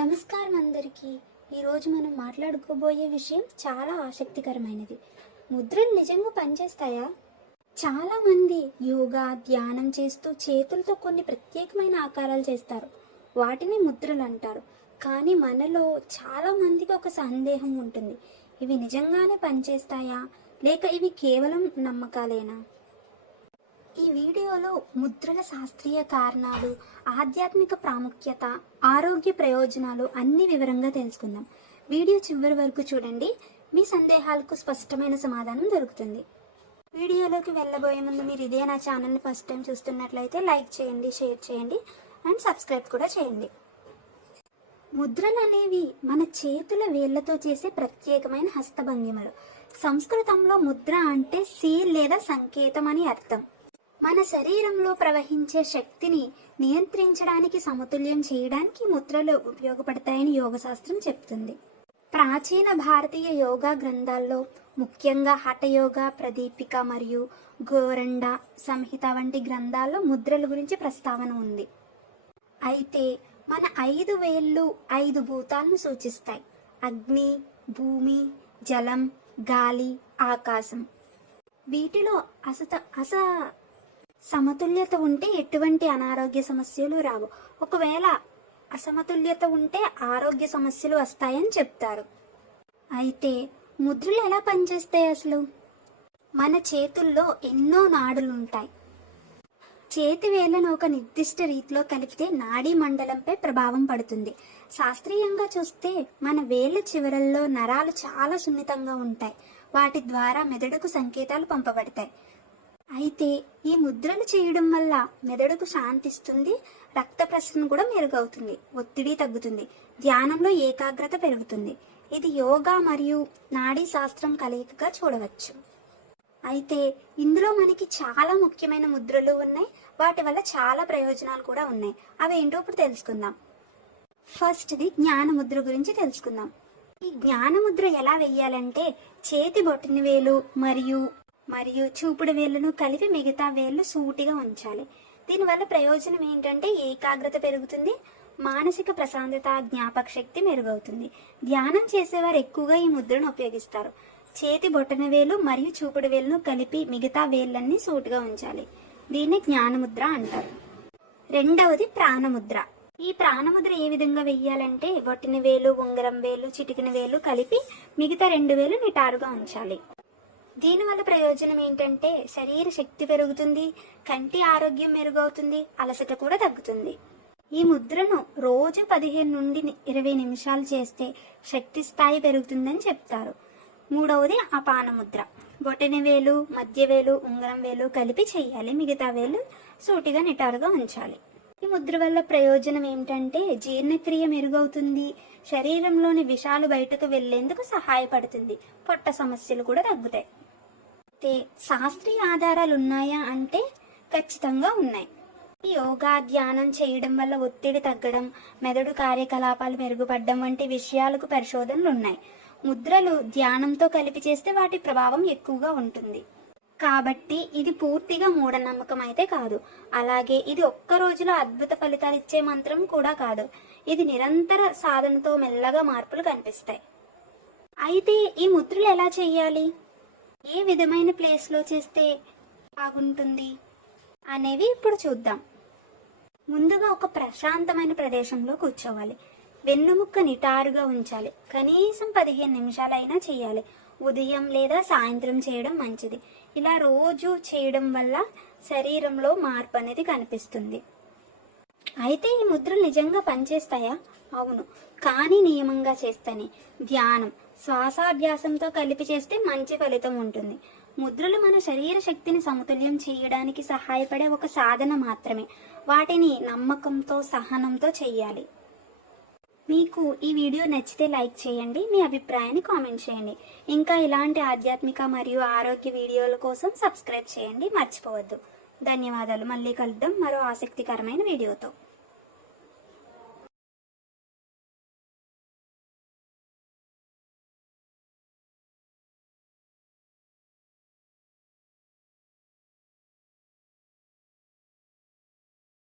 నమస్కారం అందరికీ. ఈరోజు మనం మాట్లాడుకోబోయే విషయం చాలా ఆసక్తికరమైనది. ముద్రలు నిజంగా పనిచేస్తాయా? చాలామంది యోగా ధ్యానం చేస్తూ చేతులతో కొన్ని ప్రత్యేకమైన ఆకారాలు చేస్తారు. వాటిని ముద్రలు అంటారు. కానీ మనలో చాలామందికి ఒక సందేహం ఉంటుంది. ఇవి నిజంగానే పనిచేస్తాయా, లేక ఇవి కేవలం నమ్మకాలేనా? ఈ వీడియోలో ముద్రల శాస్త్రీయ కారణాలు, ఆధ్యాత్మిక ప్రాముఖ్యత, ఆరోగ్య ప్రయోజనాలు అన్ని వివరంగా తెలుసుకుందాం. వీడియో చివరి వరకు చూడండి. మీ సందేహాలకు స్పష్టమైన సమాధానం దొరుకుతుంది. వీడియోలోకి వెళ్ళబోయే ముందు మీరు ఇదే నా ఛానల్ని ఫస్ట్ టైం చూస్తున్నట్లయితే లైక్ చేయండి, షేర్ చేయండి అండ్ సబ్స్క్రైబ్ కూడా చేయండి. ముద్రలు అనేవి మన చేతుల వేళ్లతో చేసే ప్రత్యేకమైన హస్తభంగిమలు. సంస్కృతంలో ముద్ర అంటే సీల్ లేదా సంకేతం అని అర్థం. మన శరీరంలో ప్రవహించే శక్తిని నియంత్రించడానికి, సమతుల్యం చేయడానికి ముద్రలు ఉపయోగపడతాయని యోగశాస్త్రం చెప్తుంది. ప్రాచీన భారతీయ యోగా గ్రంథాల్లో ముఖ్యంగా హఠయోగా, ప్రదీపిక మరియు గోరండ సంహిత వంటి గ్రంథాల్లో ముద్రల గురించి ప్రస్తావన ఉంది. అయితే మన 5 వేళ్ళు 5 భూతాలను సూచిస్తాయి: అగ్ని, భూమి, జలం, గాలి, ఆకాశం. వీటిలో సమతుల్యత ఉంటే ఎటువంటి అనారోగ్య సమస్యలు రావు. ఒకవేళ అసమతుల్యత ఉంటే ఆరోగ్య సమస్యలు వస్తాయని చెప్తారు. అయితే ముద్రలు ఎలా పనిచేస్తాయి అసలు? మన చేతుల్లో ఎన్నో నాడులు ఉంటాయి. చేతి వేళ్లను ఒక నిర్దిష్ట రీతిలో కలిపితే నాడీ మండలంపై ప్రభావం పడుతుంది. శాస్త్రీయంగా చూస్తే మన వేళ్ల చివరల్లో నరాలు చాలా సున్నితంగా ఉంటాయి. వాటి ద్వారా మెదడుకు సంకేతాలు పంపబడతాయి. అయితే ఈ ముద్రలు చేయడం వల్ల మెదడుకు శాంతిస్తుంది, రక్త ప్రసరణ కూడా మెరుగవుతుంది, ఒత్తిడి తగ్గుతుంది, ధ్యానంలో ఏకాగ్రత పెరుగుతుంది. ఇది యోగా మరియు నాడీ శాస్త్రం కలయికగా చూడవచ్చు. అయితే ఇందులో మనకి చాలా ముఖ్యమైన ముద్రలు ఉన్నాయి. వాటి వల్ల చాలా ప్రయోజనాలు కూడా ఉన్నాయి. అవి ఏంటో ఇప్పుడు తెలుసుకుందాం. ఫస్ట్ది జ్ఞాన ముద్ర గురించి తెలుసుకుందాం. ఈ జ్ఞాన ముద్ర ఎలా వెయ్యాలంటే చేతి బొటన వేలు మరియు చూపుడు వేళ్లను కలిపి మిగతా వేళ్లు సూటిగా ఉంచాలి. దీనివల్ల ప్రయోజనం ఏంటంటే ఏకాగ్రత పెరుగుతుంది, మానసిక ప్రశాంతత, జ్ఞాపక శక్తి మెరుగవుతుంది. ధ్యానం చేసేవారు ఎక్కువగా ఈ ముద్రను ఉపయోగిస్తారు. చేతి బొటన వేలు మరియు చూపుడు వేలును కలిపి మిగతా వేళ్లన్నీ సూటిగా ఉంచాలి. దీన్ని జ్ఞానముద్ర అంటారు. రెండవది ప్రాణముద్ర. ఈ ప్రాణముద్ర ఏ విధంగా వెయ్యాలంటే బొటన వేలు, ఉంగరం వేలు, చిటికిన వేలు కలిపి మిగతా 2 వేలు నిటారుగా ఉంచాలి. దీనివల్ల ప్రయోజనం ఏంటంటే శరీర శక్తి పెరుగుతుంది, కంటి ఆరోగ్యం మెరుగవుతుంది, అలసట కూడా తగ్గుతుంది. ఈ ముద్రను రోజు 15 నుండి 20 నిమిషాలు చేస్తే శక్తి స్థాయి పెరుగుతుందని చెప్తారు. మూడవది అపాన ముద్ర. బొటన వేలు, మధ్య వేలు, ఉంగరం వేలు కలిపి చేయాలి. మిగతా వేలు సూటిగా నిటారుగా ఉంచాలి. ఈ ముద్ర వల్ల ప్రయోజనం ఏమిటంటే జీర్ణక్రియ మెరుగవుతుంది, శరీరంలోని విషాలు బయటకు వెళ్లేందుకు సహాయపడుతుంది, పొట్ట సమస్యలు కూడా తగ్గుతాయి. శాస్త్రీయ ఆధారాలు ఉన్నాయా అంటే ఖచ్చితంగా ఉన్నాయి. ఈ యోగా ధ్యానం చేయడం వల్ల ఒత్తిడి తగ్గడం, మెదడు కార్యకలాపాలు మెరుగుపడడం వంటి విషయాలకు పరిశోధనలు ఉన్నాయి. ముద్రలు ధ్యానంతో కలిపి చేస్తే వాటి ప్రభావం ఎక్కువగా ఉంటుంది. కాబట్టి ఇది పూర్తిగా మూఢనమ్మకం అయితే కాదు. అలాగే ఇది ఒక్క రోజులో అద్భుత ఫలితాలు ఇచ్చే మంత్రం కూడా కాదు. ఇది నిరంతర సాధనతో మెల్లగా మార్పులు కనిపిస్తాయి. అయితే ఈ ముద్రలు ఎలా చేయాలి, ఏ విధమైన ప్లేస్లో చేస్తే బాగుంటుంది అనేవి ఇప్పుడు చూద్దాం. ముందుగా ఒక ప్రశాంతమైన ప్రదేశంలో కూర్చోవాలి. వెన్నుముక్క నిటారుగా ఉంచాలి. కనీసం 15 నిమిషాలైనా చేయాలి. ఉదయం లేదా సాయంత్రం చేయడం మంచిది. ఇలా రోజు చేయడం వల్ల శరీరంలో మార్పు అనేది కనిపిస్తుంది. అయితే ఈ ముద్రలు నిజంగా పనిచేస్తాయా? అవును, కానీ నియమంగా చేస్తేనే. ధ్యానం, శ్వాసాభ్యాసంతో కలిపి చేస్తే మంచి ఫలితం ఉంటుంది. ముద్రలు మన శరీర శక్తిని సమతుల్యం చేయడానికి సహాయపడే ఒక సాధన మాత్రమే. వాటిని నమ్మకంతో, సహనంతో చేయాలి. మీకు ఈ వీడియో నచ్చితే లైక్ చేయండి, మీ అభిప్రాయాన్ని కామెంట్ చేయండి. ఇంకా ఇలాంటి ఆధ్యాత్మిక మరియు ఆరోగ్య వీడియోల కోసం సబ్స్క్రైబ్ చేయండి, మర్చిపోవద్దు. ధన్యవాదాలు. మళ్ళీ కలుద్దాం మరో ఆసక్తికరమైన వీడియోతో.